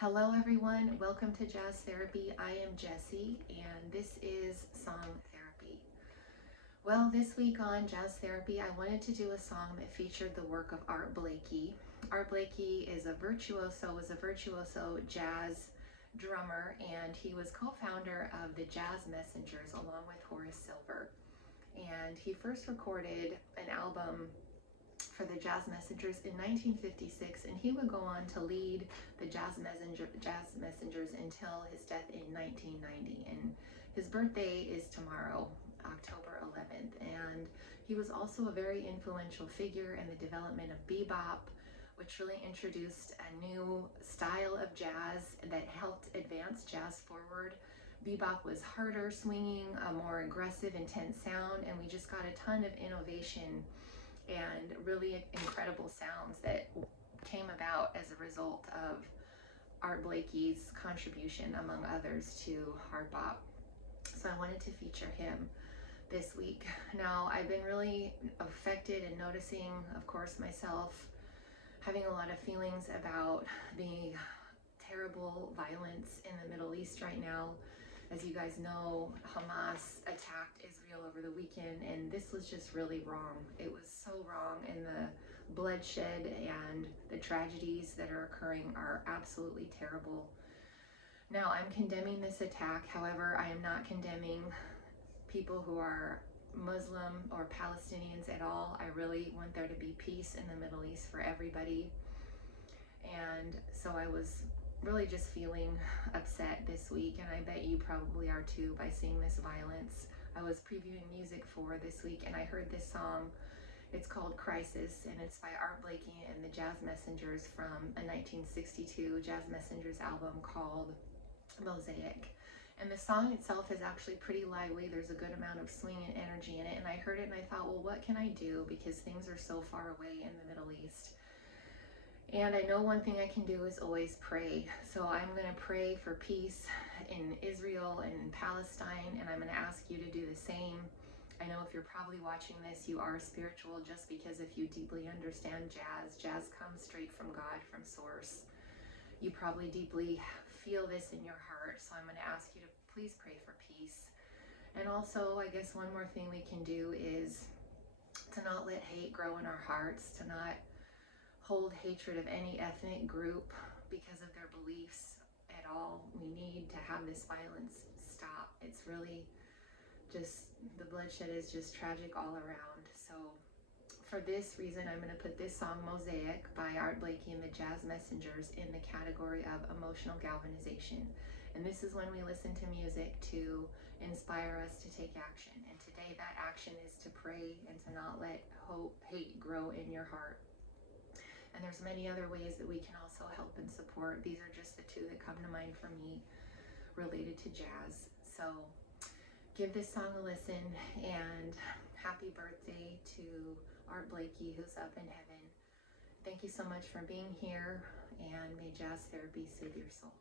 Hello everyone, welcome to Jazz Therapy. I am Jessie and this is Song Therapy. Well, this week on Jazz Therapy, I wanted to do a song that featured the work of Art Blakey. Art Blakey was a virtuoso jazz drummer, and he was co-founder of the Jazz Messengers along with Horace Silver. And he first recorded an album for the Jazz Messengers in 1956, and he would go on to lead the Jazz Messengers until his death in 1990. And his birthday is tomorrow, October 11th. And he was also a very influential figure in the development of bebop, which really introduced a new style of jazz that helped advance jazz forward. Bebop was harder swinging, a more aggressive, intense sound, and we just got a ton of innovation and really incredible sounds that came about as a result of Art Blakey's contribution, among others, to hard bop. So I wanted to feature him this week. Now, I've been really affected and noticing, of course, myself having a lot of feelings about the terrible violence in the Middle East right now. As you guys know, Hamas attacked Israel over the weekend, and this was just really wrong. It was so wrong, and the bloodshed and the tragedies that are occurring are absolutely terrible. Now, I'm condemning this attack. However, I am not condemning people who are Muslim or Palestinians at all. I really want there to be peace in the Middle East for everybody. And so I was really just feeling upset this week, and I bet you probably are too by seeing this violence. I was previewing music for this week and I heard this song. It's called Crisis, and it's by Art Blakey and the Jazz Messengers from a 1962 Jazz Messengers album called Mosaic. And the song itself is actually pretty lively. There's a good amount of swing and energy in it, and I heard it and I thought, well, what can I do, because things are so far away in the Middle East. And I know one thing I can do is always pray. So I'm going to pray for peace in Israel and in Palestine, and I'm going to ask you to do the same. I know if you're probably watching this, you are spiritual, just because if you deeply understand jazz comes straight from God, from source. You probably deeply feel this in your heart, so I'm going to ask you to please pray for peace. And also, I guess one more thing we can do is to not let hate grow in our hearts, to not hold hatred of any ethnic group because of their beliefs at all. We need to have this violence stop. It's really just, the bloodshed is just tragic all around. So for this reason, I'm going to put this song Mosaic by Art Blakey and the Jazz Messengers in the category of emotional galvanization. And this is when we listen to music to inspire us to take action. And today that action is to pray and to not let hate grow in your heart. And there's many other ways that we can also help and support. These are just the two that come to mind for me related to jazz. So give this song a listen, and happy birthday to Art Blakey, who's up in heaven. Thank you so much for being here, and may Jazz Therapy soothe your soul.